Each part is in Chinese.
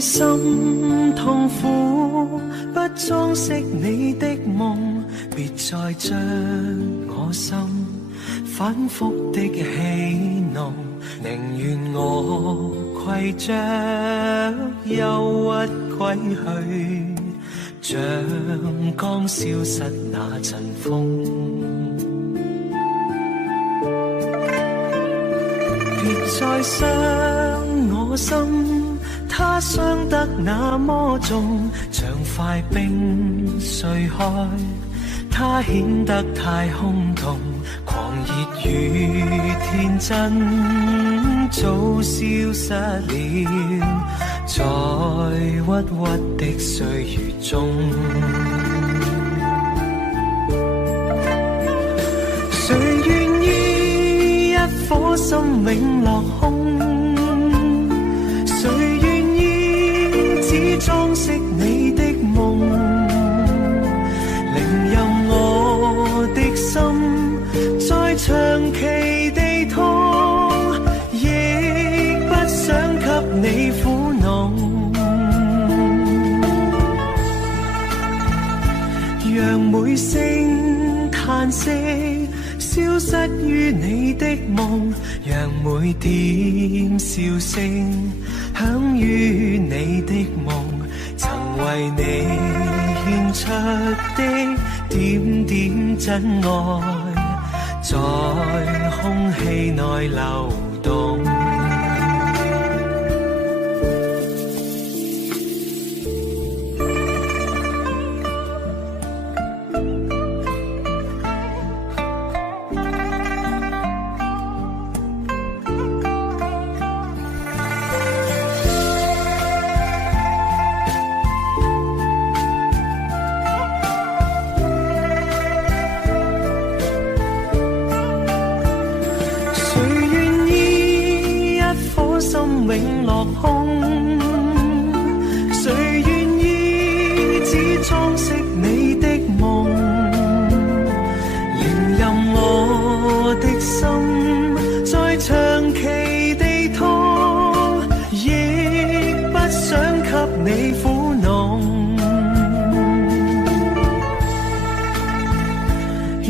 心痛苦，不裝飾你的夢，別再將我心反覆的戲弄，寧願我攜着憂鬱歸去，像剛消失那陣風。別再傷我心，它傷得那麼重，像塊冰碎開，它顯得太空洞，狂熱與天真早消失了，在鬱鬱的歲月中。誰願意一顆心永落空？裝飾你的夢，寧任我的心再長期地痛，亦不想給你苦惱。讓每聲嘆息消失於你的夢，讓每點笑聲響於你的夢，曾為你獻出的點點真愛，在空氣內流動。永落空，誰願意只裝飾你的夢，寧任我的心再長期地痛，亦不想給你苦惱。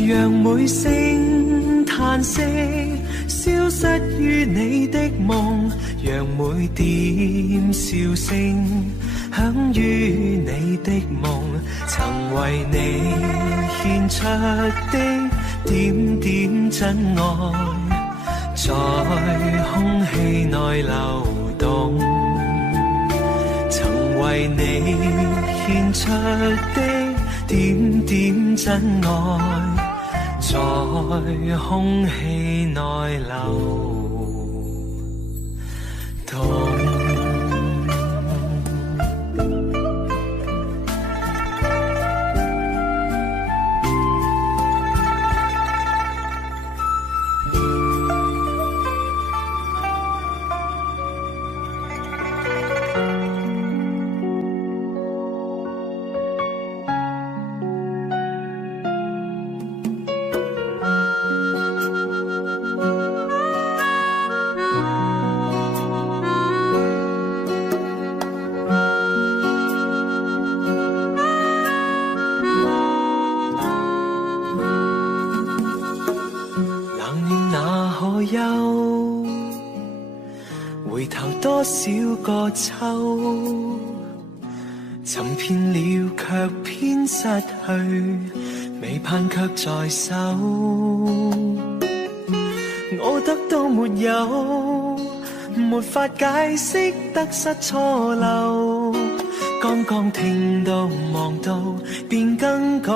讓每聲嘆息消失於你的夢，讓每點笑聲響於你的夢，曾為你獻出的點點真愛，在空氣內流動。曾為你獻出的點點真愛，在空氣內流動。回頭多少個秋，尋遍了卻偏失去，未盼卻在手。我得到沒有，沒法解釋得失錯漏，剛剛聽到望到便更改，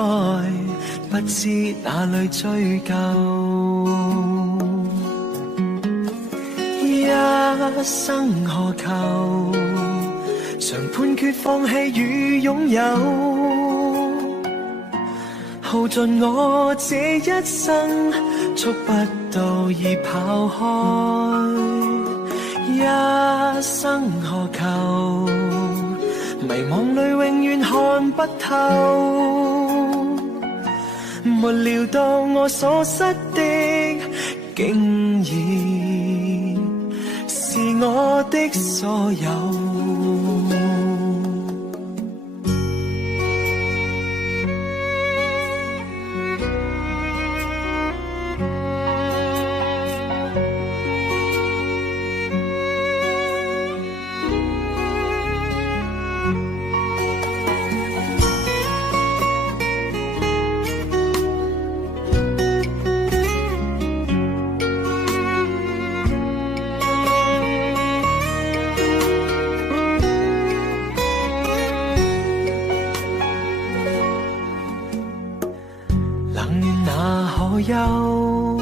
不知哪裏追究。一生何求，常判決放棄與擁有，耗盡我這一生，觸不到已跑開，一生何求？迷惘裏永遠看不透，沒料到我所失的，竟然是我的所有。有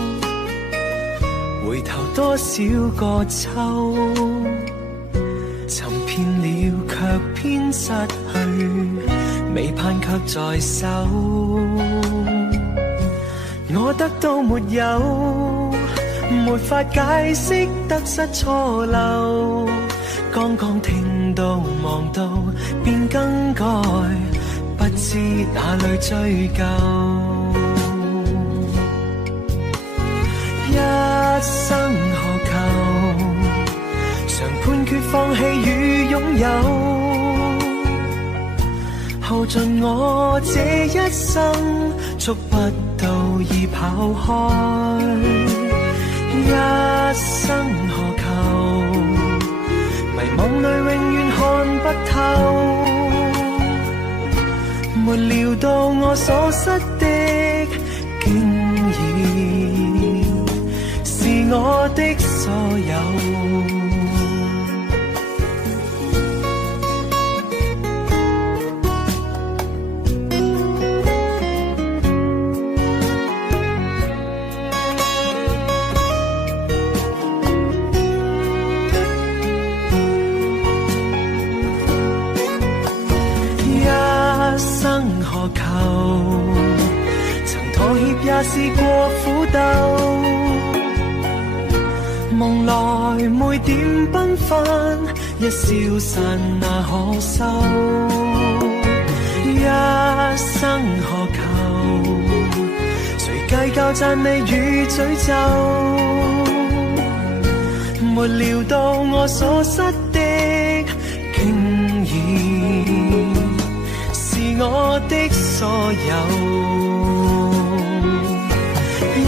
回頭多少個秋，尋遍了卻偏失去，未盼卻在手。我得到沒有，沒法解釋得失錯漏，剛剛聽到望到便更改，不知哪裏追究。一生何求？常判決放棄與擁有，耗盡我這一生，觸不到已跑開。一生何求？迷惘裏永遠看不透，沒料到我所失的，竟然是我的所有。一生何求？曾妥協也試過苦鬥，夢來每點繽紛，一消散那可收。一生何求？誰計較讚美與詛咒？沒料到我所失的，竟然是我的所有。一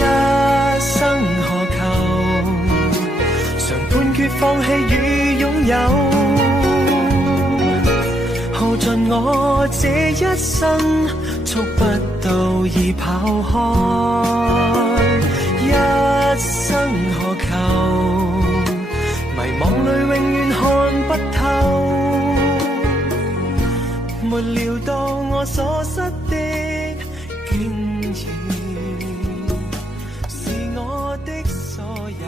生何求？判決放棄與擁有，耗盡我這一生，觸不到已跑開。一生何求？迷惘裏永遠看不透，沒料到我所失的，竟然是我的所有。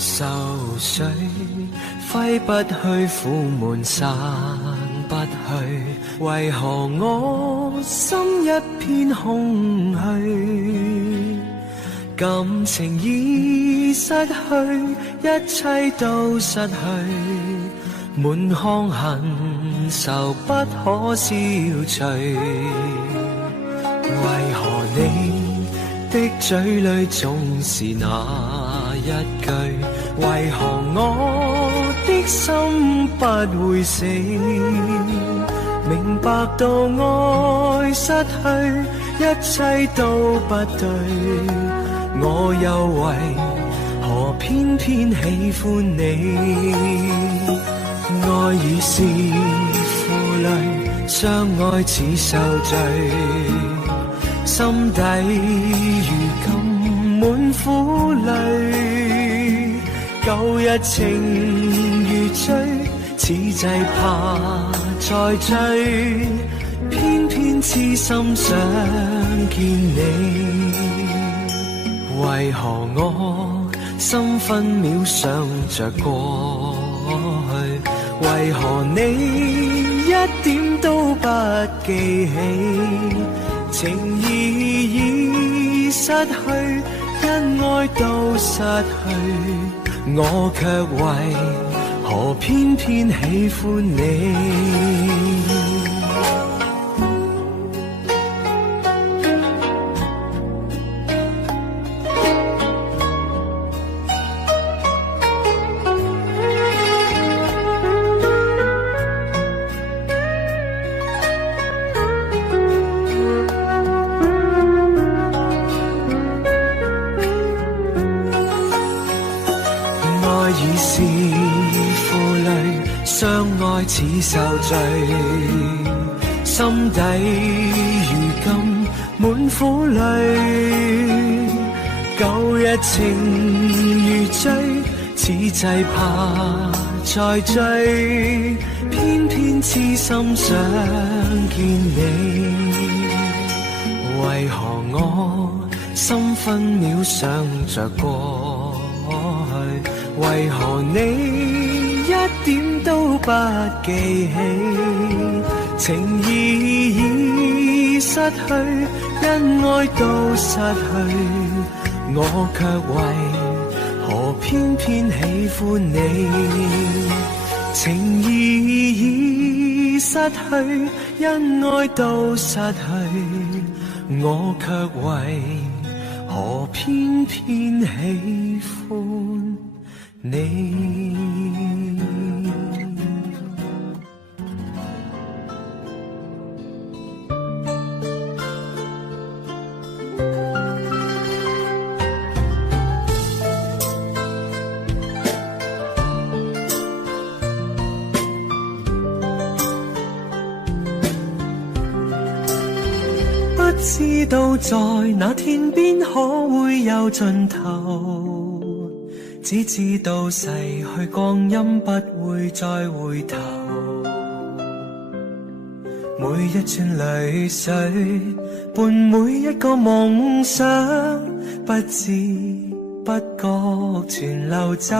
愁緒揮不去，苦悶散不去，為何我心一片空虛？感情已失去，一切都失去，滿腔恨愁不可消除。為何你的嘴裏總是那一句？為何我的心不會死？明白到愛失去，一切都不對，我又為何偏偏喜歡你？愛已是負累，相愛似受罪，心底如今滿苦淚，舊日情如醉，此際怕再追，偏偏痴心想見你。為何我心分秒想着過去？為何你一點都不記起？情意已失去，因愛都失去，我卻為何偏偏喜歡你？似受罪，心底如今滿苦淚，舊日情如醉，此際怕再追，偏偏痴心想見你。為何我心分秒想着過去？為何你一點都不記起？情意已失去，因愛都失去，我卻為何偏偏喜歡你？情意已失去，因愛都失去，我卻為何偏偏喜歡你？不知道在那天邊可會有盡頭，只知道逝去光陰不會再回頭，每一串淚水伴每一個夢想，不知不覺全流走，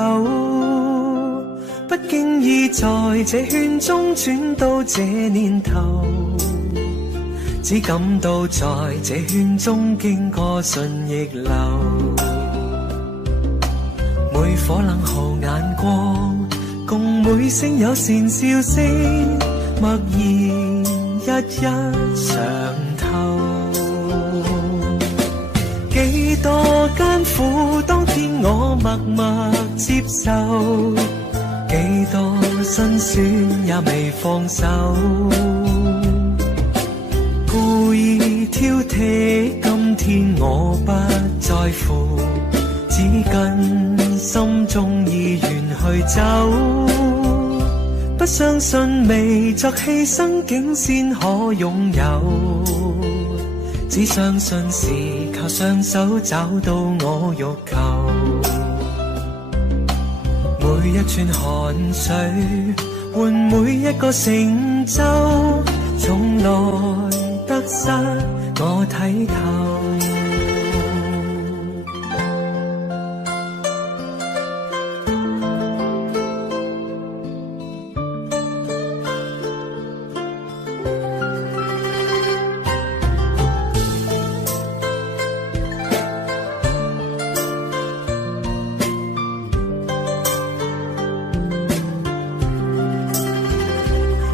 不經意在這圈中轉到這年頭，只感到在這圈中經過順逆流，每顆冷酷眼光，共每聲友善笑聲，默然一一嘗透。幾多艱苦，當天我默默接受，幾多辛酸也未放手。故意挑剔，今天我不在乎，只跟心中意願去走。不相信未作犧牲，竟先可擁有。只相信是靠雙手找到我欲求。每一串汗水換每一個成就，從來得失我睇透。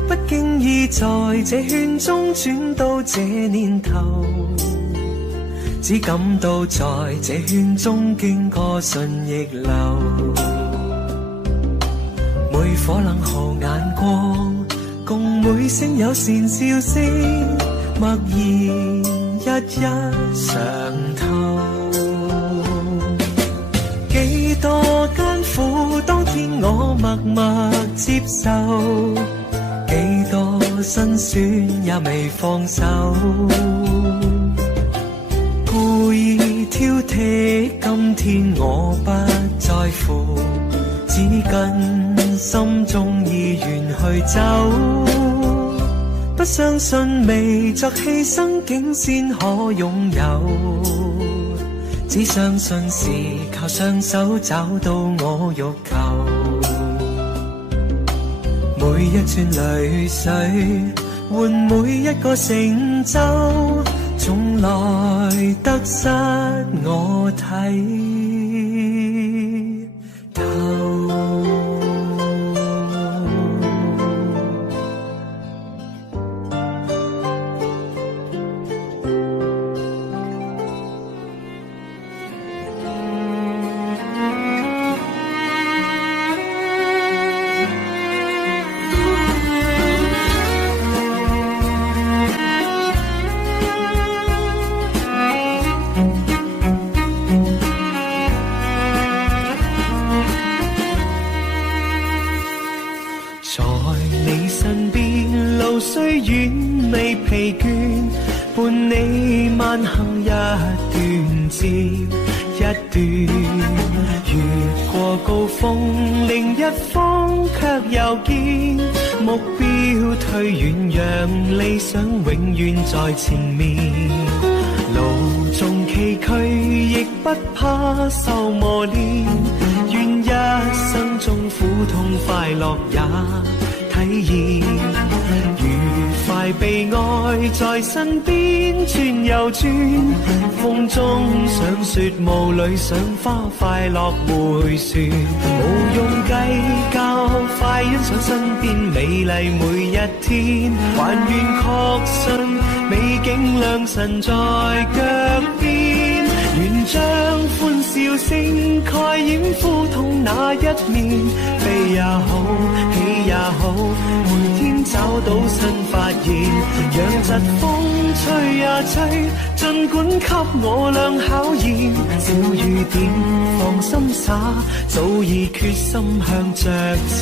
不經意在這圈中轉到這年頭，只感到在這圈中經過順逆流，每顆冷酷眼光，共每聲友善笑聲，默然一一嘗透。幾多艱苦，當天我默默接受，幾多辛酸也未放手。挑剔，今天我不在乎，只跟心中意願去走。不相信未作犧牲，竟先可擁有。只相信是靠雙手找到我欲求。每一串淚水換每一個成就，總來得失我睇透。雖遠未疲倦，伴你慢行一段接一段，越過高峰另一方卻又見目標退遠，讓理想永遠在前面。路縱崎嶇亦不怕受磨練，願一生中苦痛快樂也體驗。愉快被愛在身邊轉又轉，風中想雪霧裏賞花快樂迴旋，無用計較，快欣賞身邊美麗每一天，還願確信美景良辰在腳邊，願將歡笑聲蓋掩苦痛那一面，悲也好，喜也好，每天找到新發現，讓疾風吹呀吹，儘管給我倆考驗，小雨點放心灑，早已決心向着前。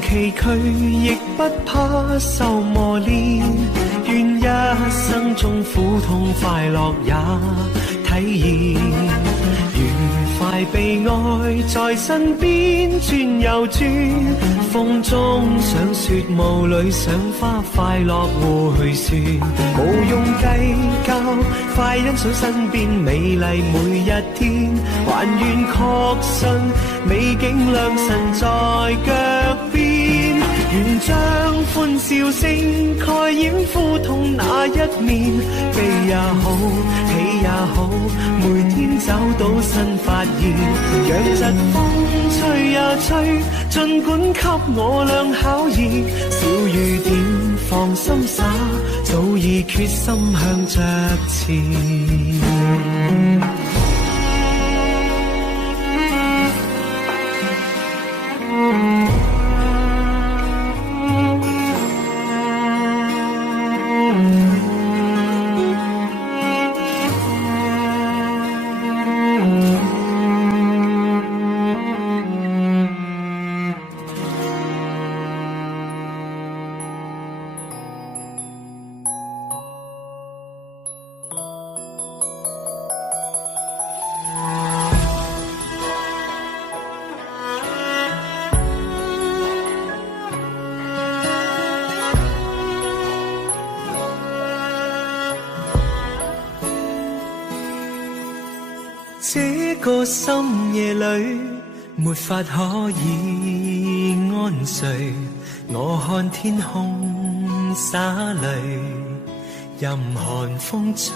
崎嶇亦不怕受磨練，願一生中苦痛快樂也體驗，愉快被愛在身邊轉又轉，風中想雪霧裏賞花快樂迴旋，無用計較，快欣賞身邊美麗每一天，還願確信美景良辰在腳邊，願將歡笑聲蓋掩苦痛那一面，悲也好，喜也好，每天找到新發現，讓疾風吹呀吹，儘管給我倆考驗，小雨點放心灑，早已決心向着前。這個深夜裏沒法可以安睡，我看天空灑淚，任寒風吹，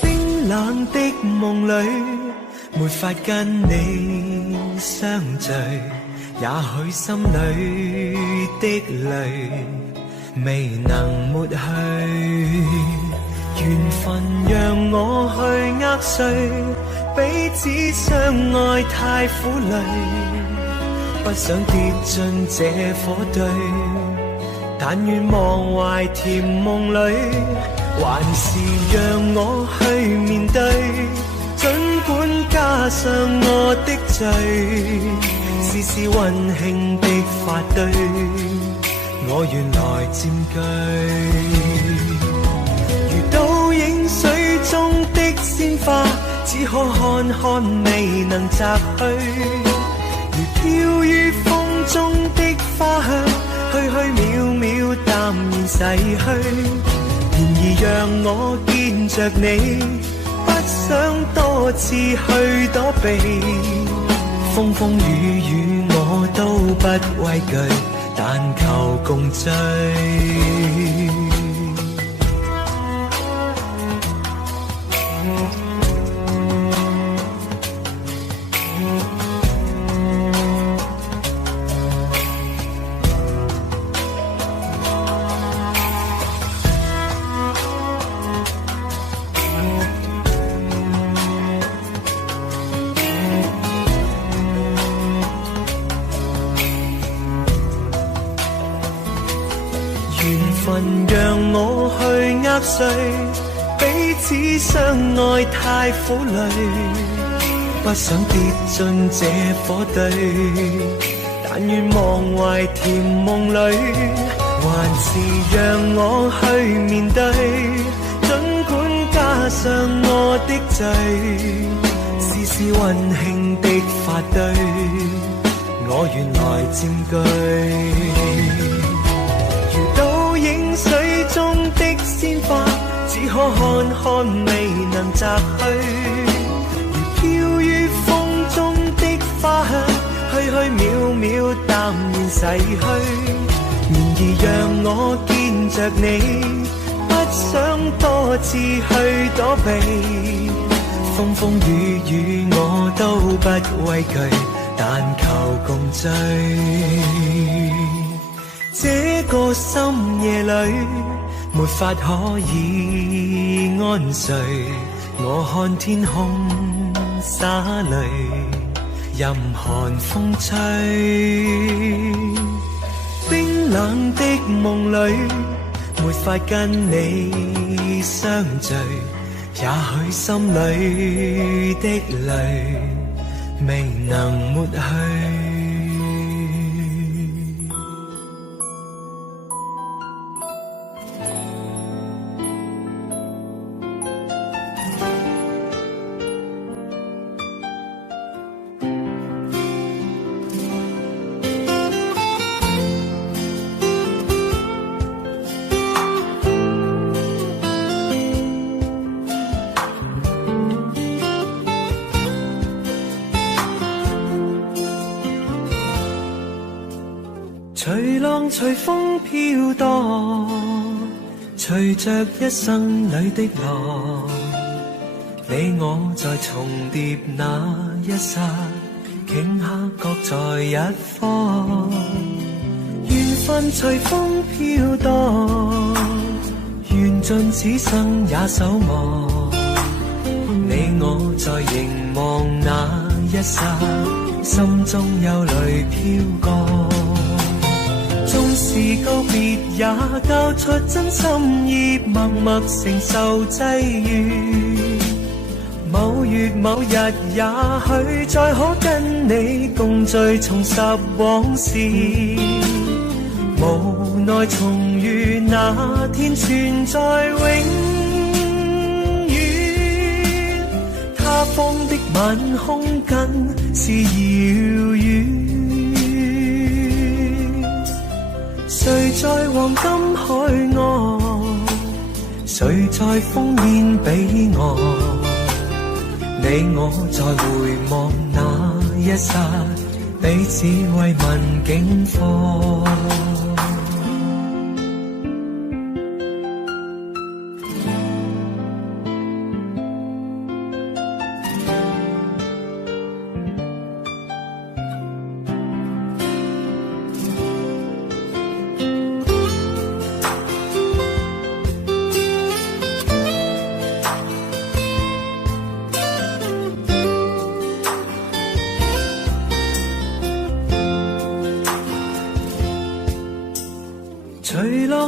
冰冷的夢裏沒法跟你相聚，也許心裏的淚未能抹去，緣分讓我去握碎，彼此相愛太苦累，不想跌進這火堆，但願忘懷甜夢裏，還是讓我去面對。儘管加上我的罪，試試溫馨的發堆，我願來佔據。如倒影水中的鮮花，只可看看未能摘去。如飄於風中的花香，虛虛渺渺淡然逝去。然而讓我見着你，不想多次去躲避。風風雨雨我都不畏懼，但求共醉。讓我去握碎，彼此相愛太苦累，不想跌進這火堆，但願忘懷甜夢裏，還是讓我去面對。儘管加上我的罪，試試溫馨的發堆，我願來佔據。水中的鮮花，只可看看未能摘去。如飄於風中的花香，虛虛渺渺淡然逝去。然而讓我見着你，不想多次去躲避。風風雨雨我都不畏懼，但求共醉。這個深夜裏，沒法可以安睡。我看天空灑淚，任寒風吹。冰冷的夢裏，沒法跟你相聚。也許心裏的淚，未能抹去。隨浪隨風飄蕩，隨着一生裏的浪，你我在重疊那一剎，頃刻各在一方。緣分隨風飄蕩，緣盡此生也守望。你我在凝望那一剎，心中有淚飄過。縱是告別也交出真心意，默默承受際遇。某月某日也許再可跟你共聚，重拾往事。無奈重遇那天存在永遠，他方的晚空更是遙遠。誰在黃金海岸，誰在烽煙彼岸？你我在回望那一剎，彼此慰問境況。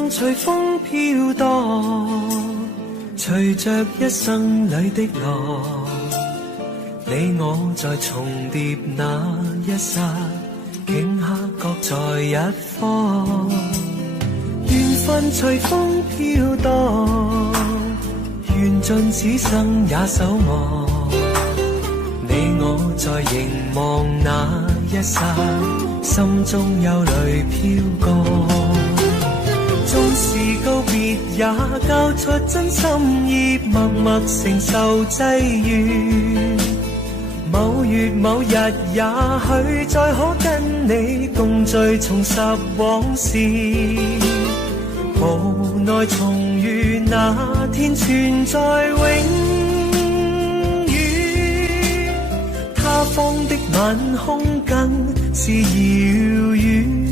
盼隨風飄蕩，隨着一生裏的浪，你我在重疊那一剎，頃刻各在一方。緣分隨風飄蕩，緣盡此生也守望。你我在凝望那一剎，心中憂慮飄過。縱是告別也交出真心意，默默承受際遇。某月某日也許再可跟你共聚重拾往事，無奈重遇那天存在永遠，他方的晚空更是遙遠。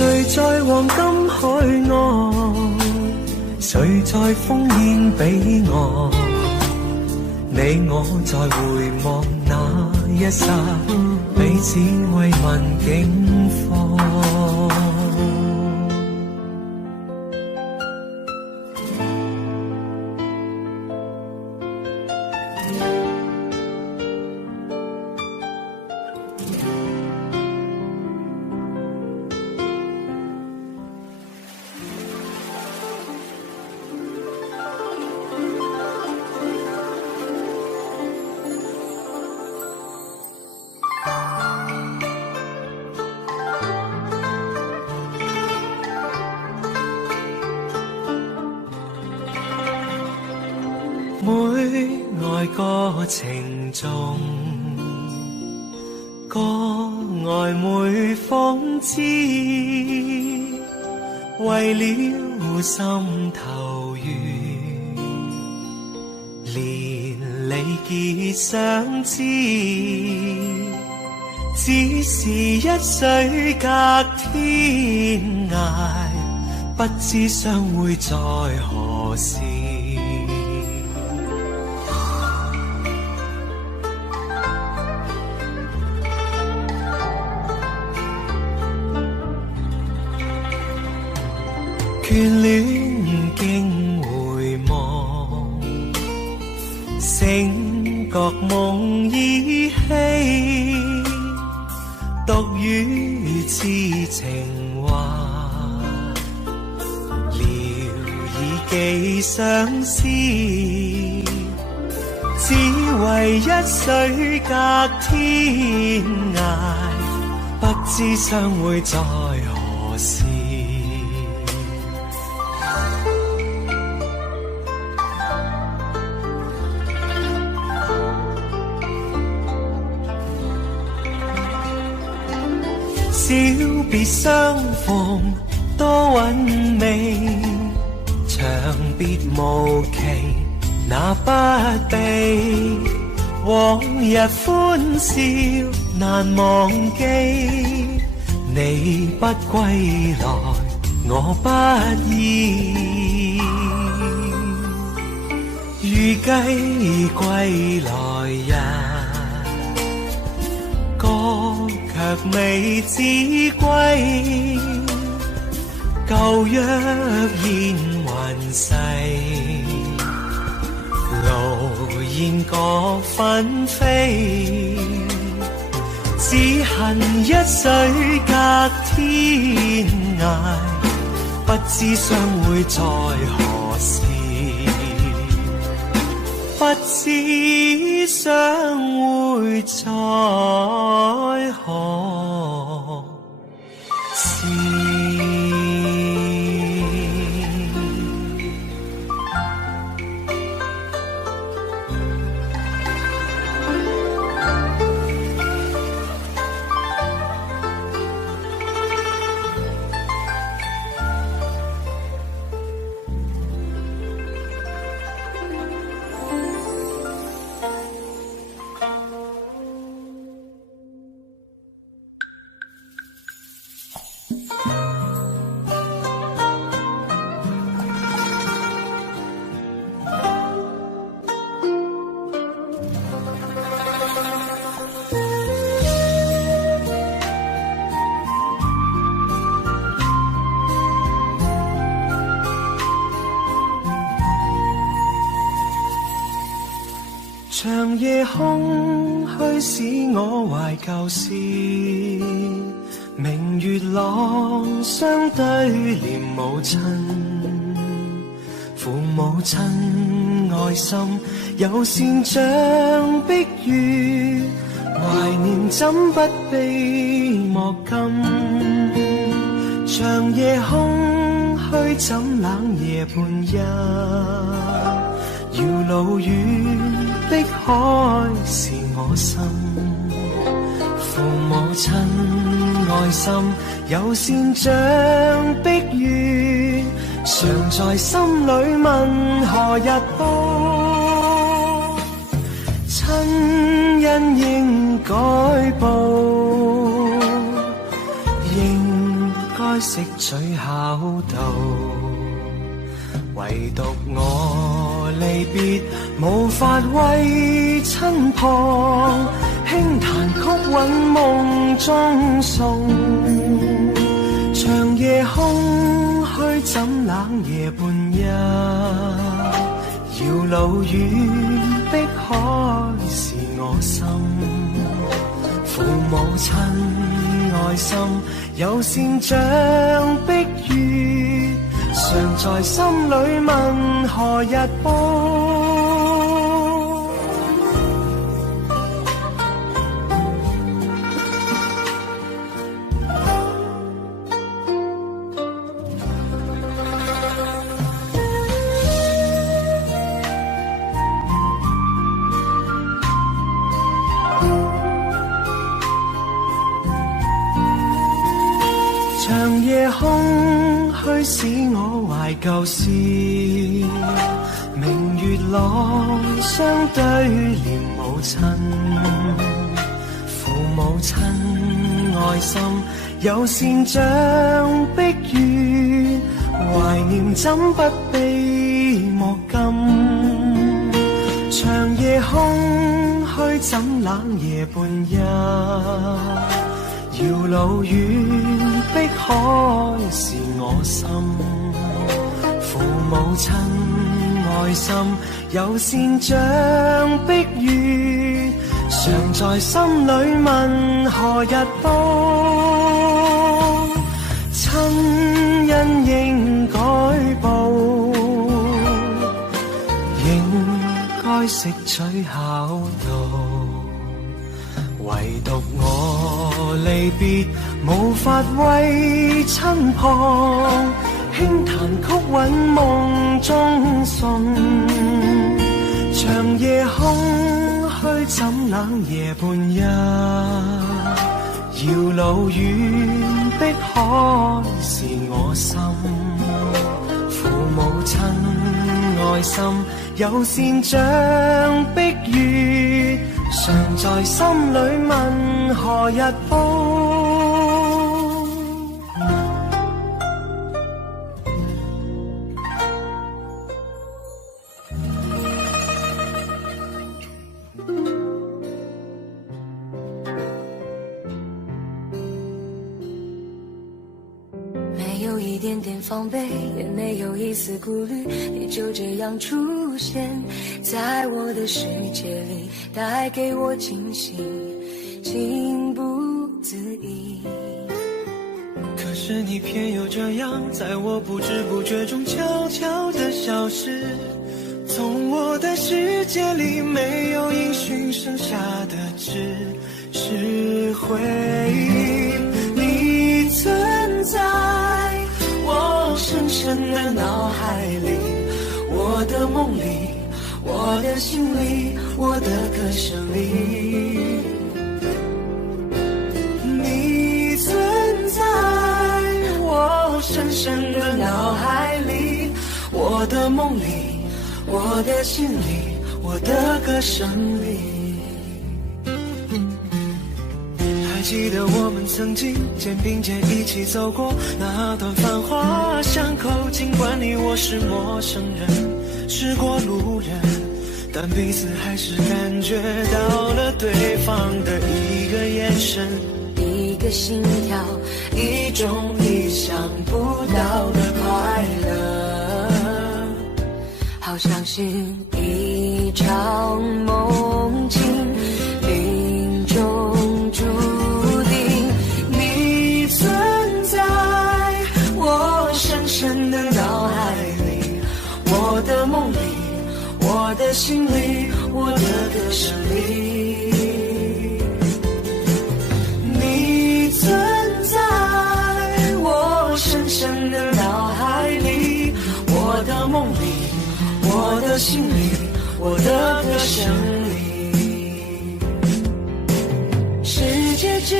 誰在黃金海岸，誰在烽煙彼岸，你我在回望那一剎，彼此慰問境況。每愛個情重，個愛每諷刺，為了心頭緣，連理結相知，只是一水隔天涯，不知相會在何時。眷戀經回望，醒覺夢依稀，獨語痴情話，聊以寄相思，只為一水隔天涯，不知相會在何時。小別相逢多韻味，長別無期那不避，往日歡笑難忘記，你不歸來我不依，預計歸來日，卻未知歸，舊約現還逝，路煙各紛飛，只恨一水隔天涯，不知相會在何時，不知相會在何時。長夜空虛使我懷舊事，明月朗相對念母親，父母親愛心有善像碧玉，懷念怎不悲莫禁。長夜空虛怎冷夜半日，遙路遠碧海是我心，父母親愛心有善像碧月，常在心裏問何日報，親恩應該報，應該識取孝道，唯獨我離別無法為親旁，輕彈曲韻夢中送。長夜空虛怎冷夜半日，遙路遠碧海是我心，父母親愛心有善像碧月，常在心裏問何日報。長夜空虛使我懷舊事，明月朗相對念母親，父母親愛心有善像碧月，懷念怎不悲莫禁。長夜空虛怎冷夜半日，遙路遠碧海是我心，父母親愛心有善像碧月，常在心裏問何日報，親恩應該報，應該識取孝道，唯獨我離別無法為親旁，輕彈曲韻夢中送。長夜空虛怎冷夜半日，遙路遠碧海是我心，父母親愛心有善像碧月，常在心裏問何日報。没有一点点防备，也没有一丝顾虑，你就这样出现在我的世界里，带给我惊喜，情不自已。可是你偏又这样，在我不知不觉中悄悄地消失，从我的世界里没有音讯，剩下的只是回忆。你存在我深深的脑海里，我的梦里，我的心里，我的歌声里。你存在我深深的脑海里，我的梦里，我的心里，我的歌声里。还记得我们曾经肩并肩一起走过那段繁华巷口，尽管你我是陌生人，是过路人，但彼此还是感觉到了对方的一个眼神，一个心跳，一种意想不到的快乐，好像是一场梦境，命中注定。你存在我深深的脑海里，我的梦里，我的心里，我的歌声里。你存在我深深的脑海里，我的梦里，我的心里，我的歌声里。世界知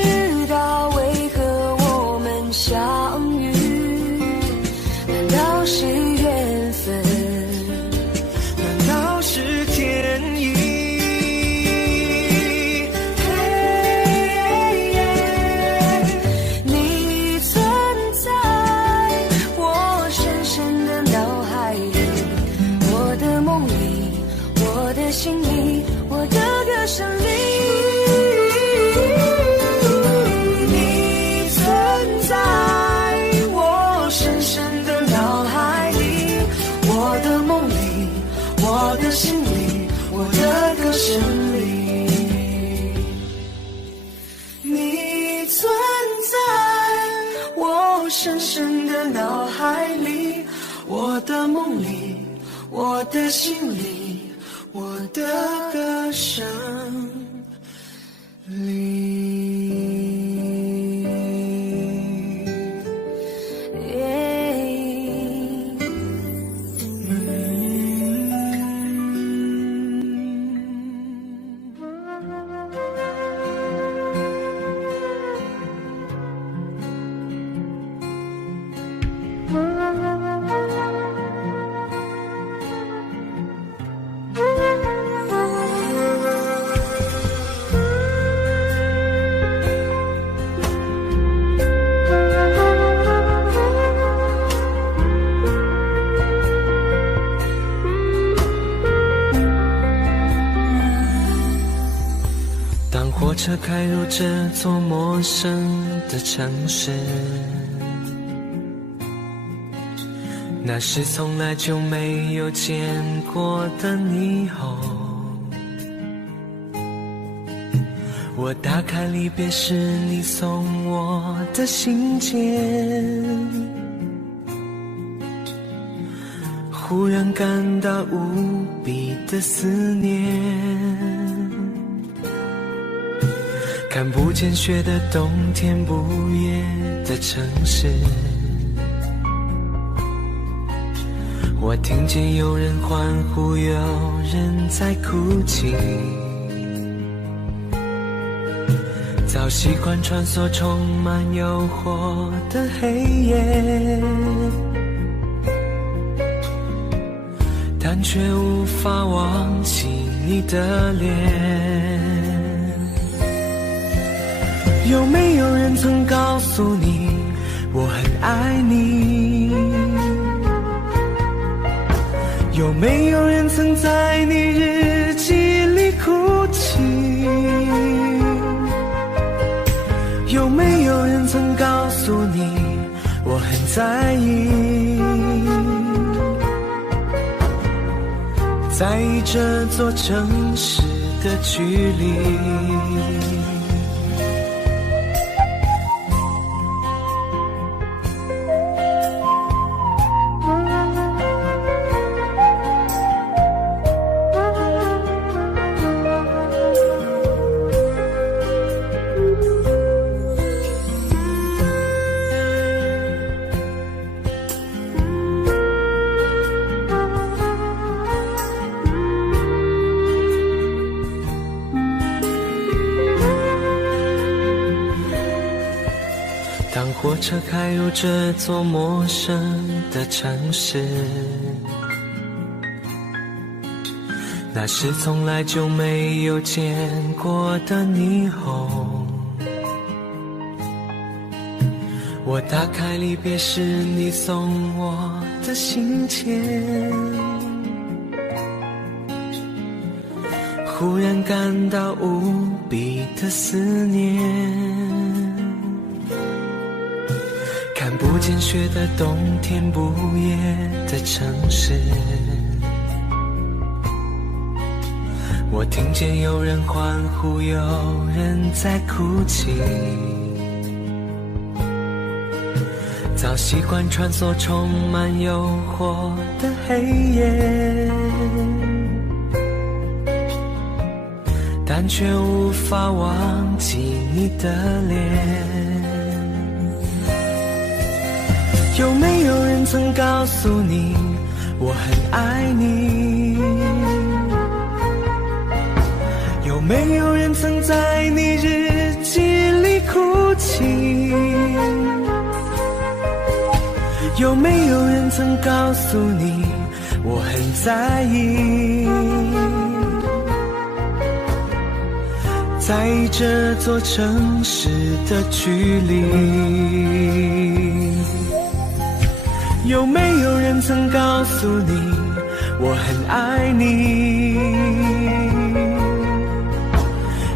道为何我们相遇，难道是缘分？难道是天意？你存在我深深的脑海里，我的梦里，我的心里，我的歌声里。你存在我深深的脑海里，我的梦里，我的心里，我的歌声里。你存在我深深的脑海里，我的梦里，我的心里，我的歌声里。当火车开入这座陌生的城市，那是从来就没有见过的霓虹。我打开离别时你送我的信件，忽然感到无比的思念。看不见雪的冬天，不夜的城市，我听见有人欢呼，有人在哭泣。早习惯穿梭充满诱惑的黑夜，但却无法忘记你的脸。有没有人曾告诉你我很爱你？有没有人曾在你日记里哭泣？有没有人曾告诉你我很在意？在意这座城市的距离。当火车开入这座陌生的城市，那是从来就没有见过的霓虹。我打开离别时你送我的信件，忽然感到无比的思念。看不见雪的冬天，不夜的城市，我听见有人欢呼，有人在哭泣，早习惯穿梭充满诱惑的黑夜，但却无法忘记你的脸。有没有人曾告诉你我很爱你？有没有人曾在你日记里哭泣？有没有人曾告诉你我很在意？在这座城市的距离，有没有人曾告诉你我很爱你？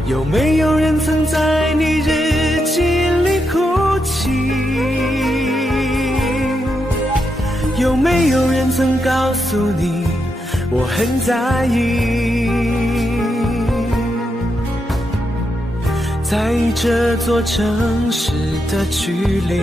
有没有人曾在你日记里哭泣？有没有人曾告诉你我很在意？在这座城市的距离，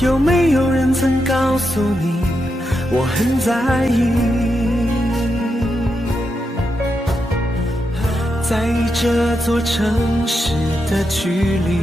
有没有人曾告诉你我很在意？在这座城市的距离，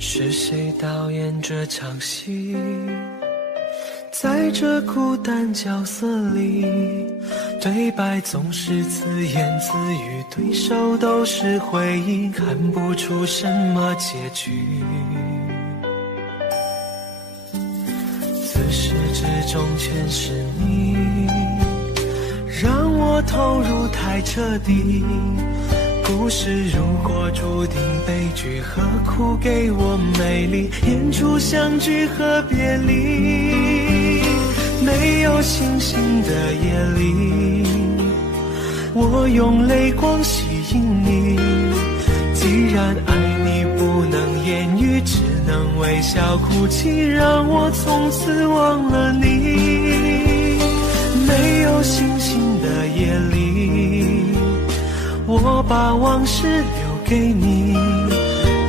是谁导演这场戏？在这孤单角色里，对白总是自言自语，对手都是回忆，看不出什么结局。自始至终全是你，让我投入太彻底。故事如果注定悲剧，何苦给我美丽？演出相聚和别离，没有星星的夜里，我用泪光吸引你。既然爱你不能言语，只能微笑哭泣，让我从此忘了你。没有星星的夜里，我把往事留给你。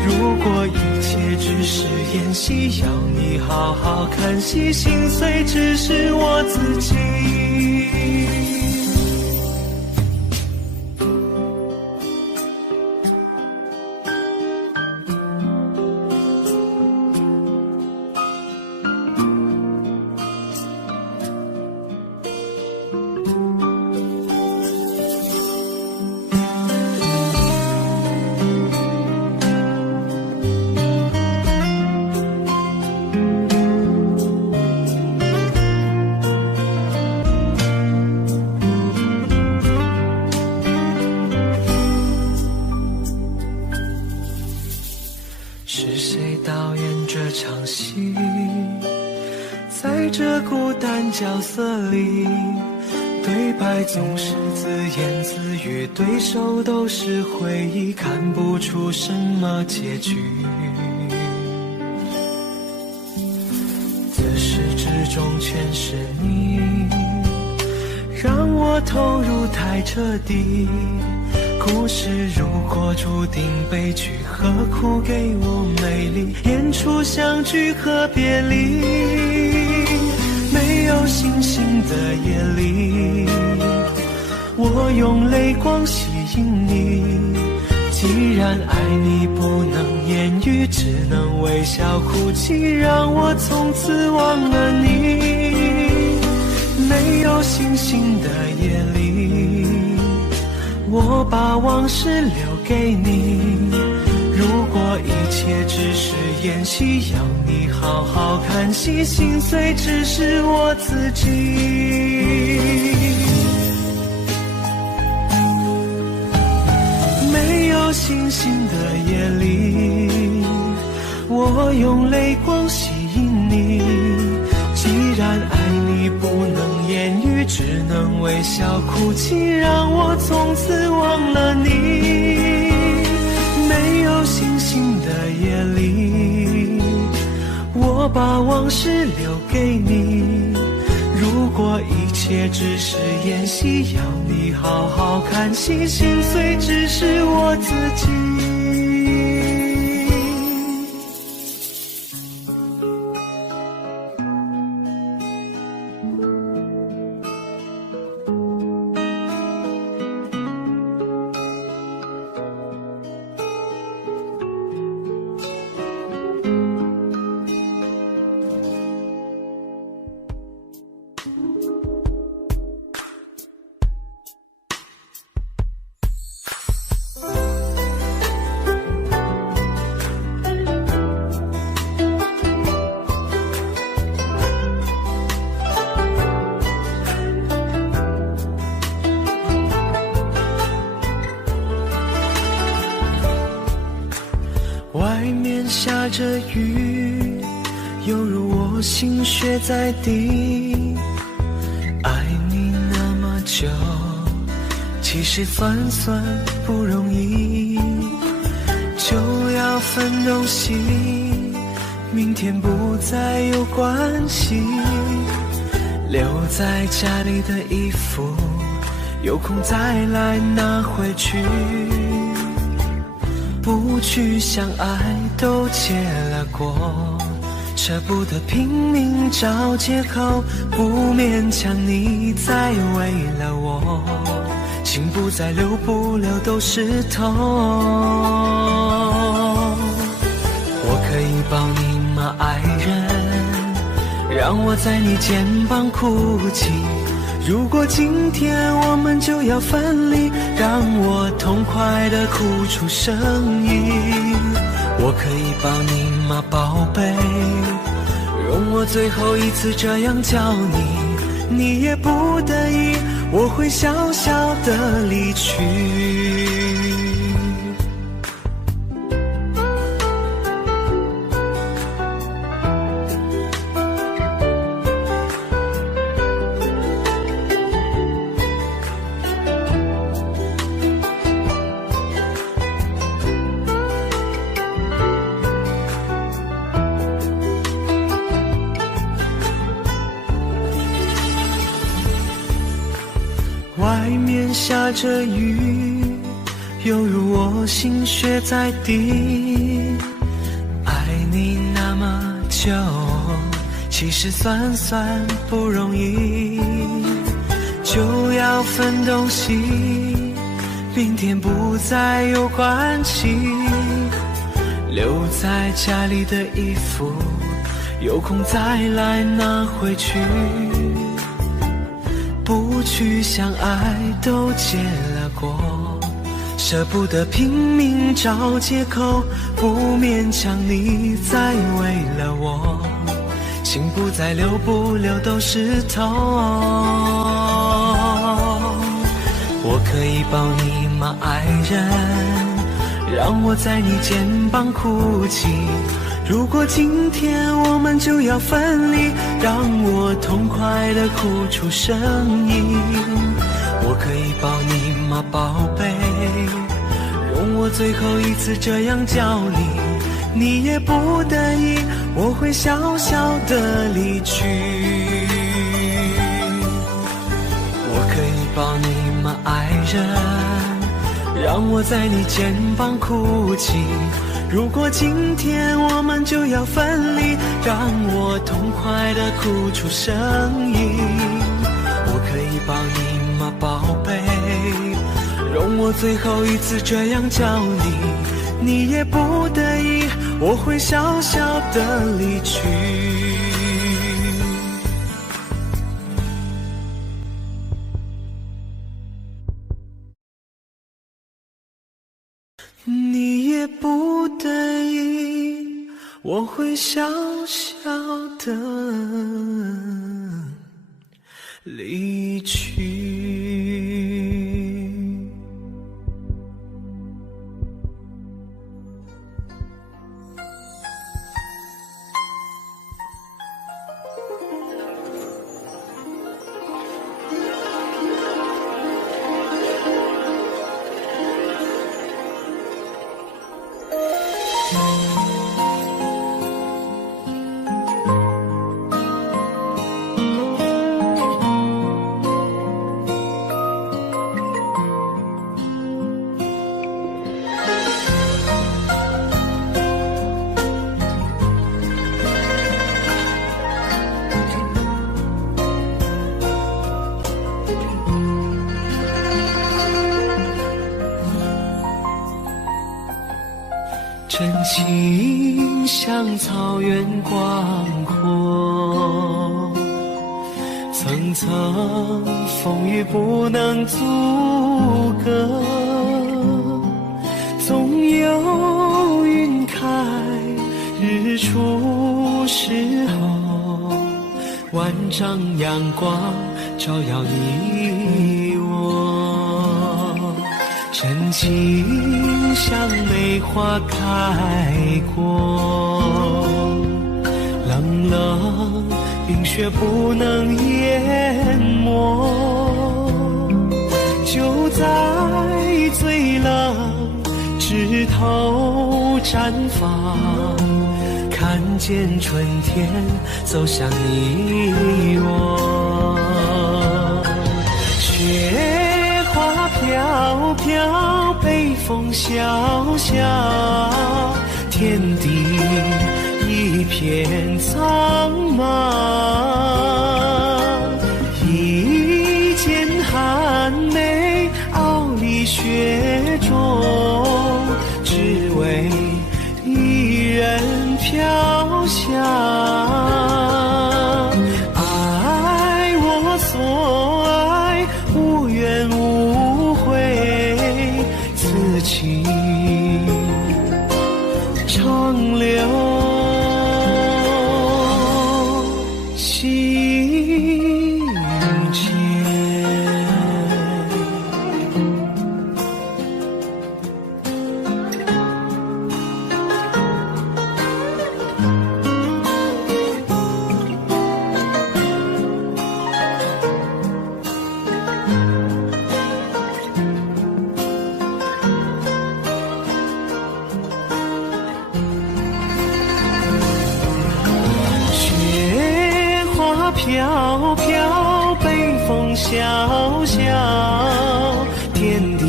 如果一切只是演戏，要你好好看戏，心碎只是我自己。角色里，对白总是自言自语，对手都是回忆，看不出什么结局。自始至终全是你，让我投入太彻底。故事如果注定悲剧，何苦给我美丽？演出相聚和别离，没有星星的夜里，我用泪光吸引你。既然爱你不能言语，只能微笑哭泣，让我从此忘了你。没有星星的夜里，我把往事留给你。如果一切只是演戏，要你好好看戏，心碎只是我自己。没有星星的夜里，我用泪光吸引你。既然爱你不能言语，只能微笑哭泣，让我从此忘了你。没有星星的夜里，我把往事留给你。如果一切只是演戏，要你好好看戏，心碎只是我自己。外面下着雨，犹如我心血在滴。爱你那么久，其实算不容易。就要分东西，明天不再有关系。留在家里的衣服，有空再来拿回去。不去相爱都结了果，舍不得拼命找借口，不勉强你再为了我，心不再留，不留都是痛。我可以抱你吗，爱人？让我在你肩膀哭泣。如果今天我们就要分离，让我痛快地哭出声音。我可以抱你吗，宝贝？容我最后一次这样叫你，你也不得已，我会笑笑地离去。外面下着雨，犹如我心血在滴。爱你那么久，其实算不容易。就要分东西，明天不再有关系。留在家里的衣服，有空再来拿回去。不去相爱都结了果，舍不得拼命找借口，不勉强你再为了我，心不再留，不留都是痛。我可以抱你吗，爱人？让我在你肩膀哭泣。如果今天我们就要分离，让我痛快地哭出声音。我可以抱你吗，宝贝？容我最后一次这样叫你，你也不得已，我会小小地离去。我可以抱你吗，爱人？让我在你肩膀哭泣。如果今天我们就要分离，让我痛快地哭出声音。我可以抱你吗，宝贝？容我最后一次这样叫你，你也不得已，我会小小地离去。你也不得已，我会小小地离去。真情像草原广阔，层层风雨不能阻隔，总有云开日出时候，万丈阳光照耀你我。真情像梅花开过，冷冷冰雪不能淹没，就在最冷枝头绽放，看见春天走向你我。雪花飘飘，北风萧萧，天地一片苍茫。一剪寒梅，傲立雪中，只为一人飘香。爱我所爱，无怨无悔，此情长留心间。飘飘，北风萧萧，天地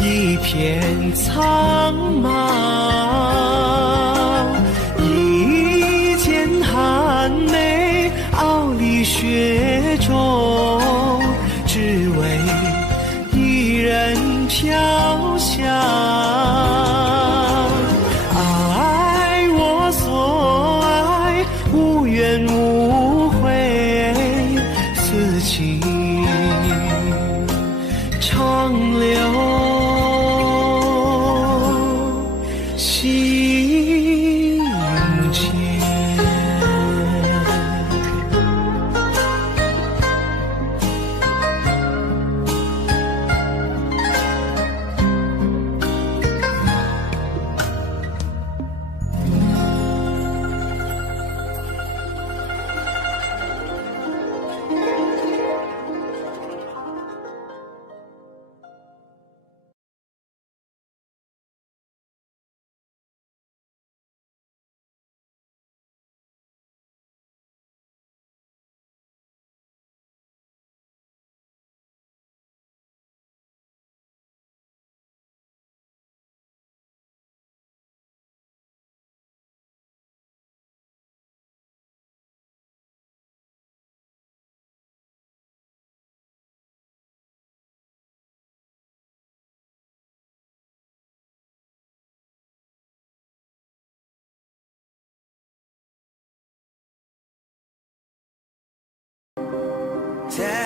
一片苍茫。一剪寒梅，傲立雪中，只为一人飘香。爱我所爱，无怨无悔，此情长留心间。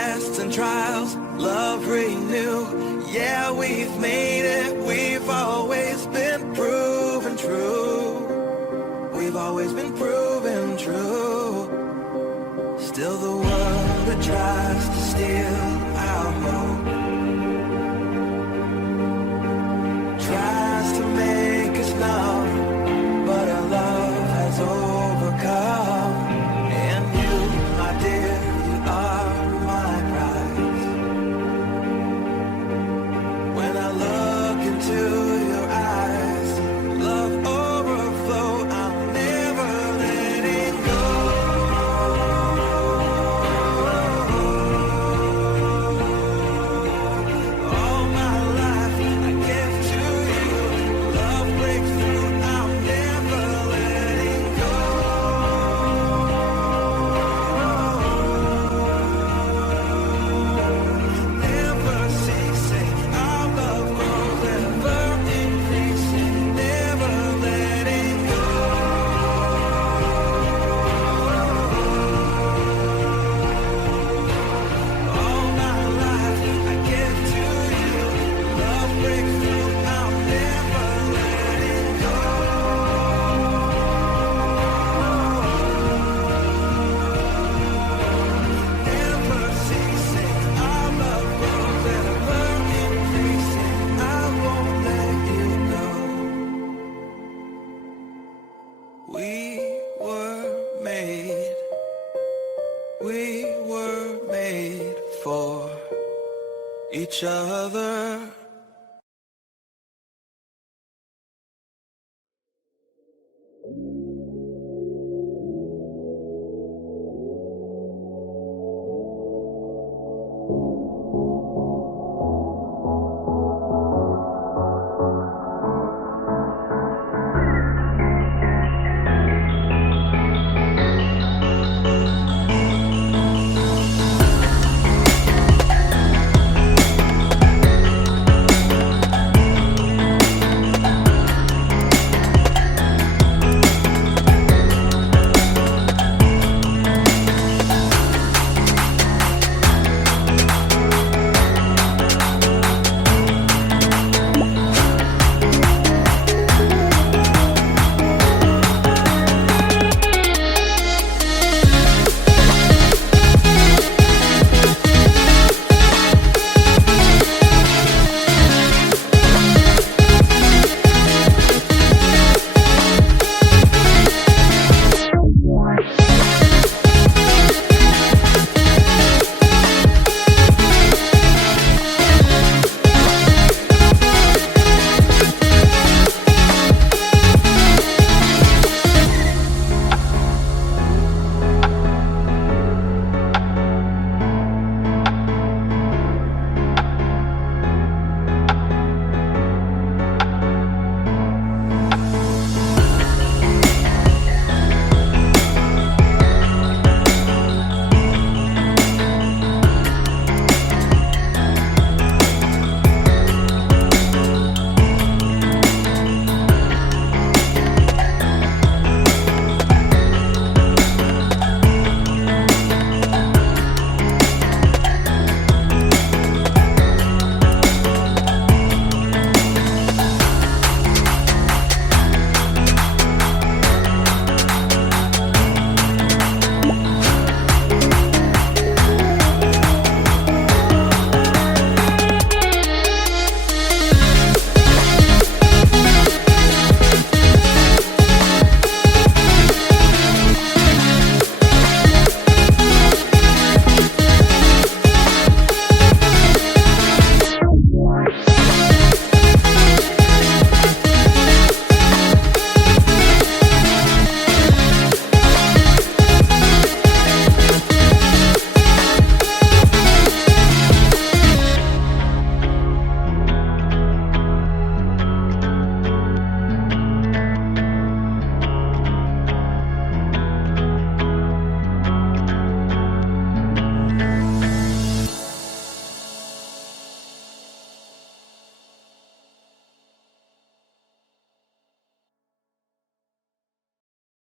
tests and trials, love renew. Yeah, we've made it, we've always been proven true. We've always been proven true. Still the world that tries to steal our hope tries to make us numb, but our love has overcome. And you, my dear, you are my prize. When I look into your eyes, love overflow, I'm never letting go. All my life I give to you. Love breaks through, I'm never letting go. Never ceasing, our love grows ever increasing. Never letting go. All my life I give to you. Love breaks through, I'm never letting go. Never ceasing, our love grows ever increasing. I won't let you go. We were made for each other.